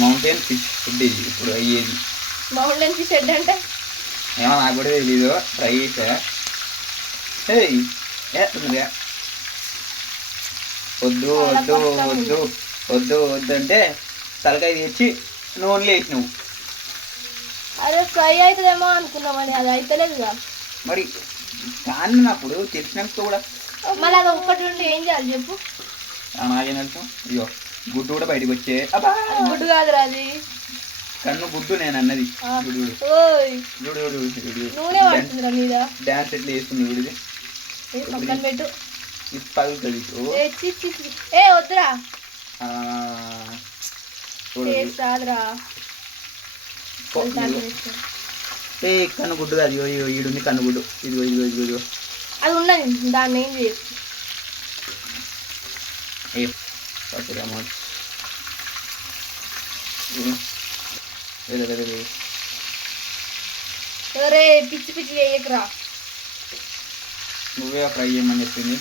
Mountain fish food ఇది ఇప్పుడు అయ్యేది. మౌంటైన్ ఫిష్ హెడ్ అంటే ఏమో నాకు కూడా తెలీదు, ట్రై చేసా. ఏయ్ ఏ తొందరగా వద్దు వద్దు వద్దు వద్దు వద్దు అంటే తలకాయ తెచ్చి నూనెలో వేసినావు. అదే ఫ్రై అవుతుందేమో అనుకున్నామని, అది అవుతలేదుగా. మరి కానినప్పుడు తెలిసినాక కూడా మళ్ళీ అది ఒక్కటి ఉండి ఏం చేయాలి చెప్పు. నాకేం తెలుసు. అయ్యో గుడ్డు కూడా బయటకు వచ్చే. అది గుడ్డు కాదురా, అది కన్ను గుడ్డు నేను అన్నది. గుడు ఓయ్ గుడు గుడు గుడు నూనె పడుతుందిరా మీద. డాన్స్ ఎట్లా వేస్తుంది గుడిది. పక్కన పెట్టు, ఇది పగులుతుంది. ఏ వద్దురా రాదురా. ఏ కన్ను గుడ్డు కాదు. ఇగో ఈడుంది కన్ను గుడ్డు. ఇదిగో ఇదిగో ఇదిగో ఇదిగో అది ఉన్నది, దాన్ని ఏం చేయదు. ఒరే పిచ్చి పిచ్చి వేయకరా. నువ్వే ఫ్రై చేయమని చెప్పింది.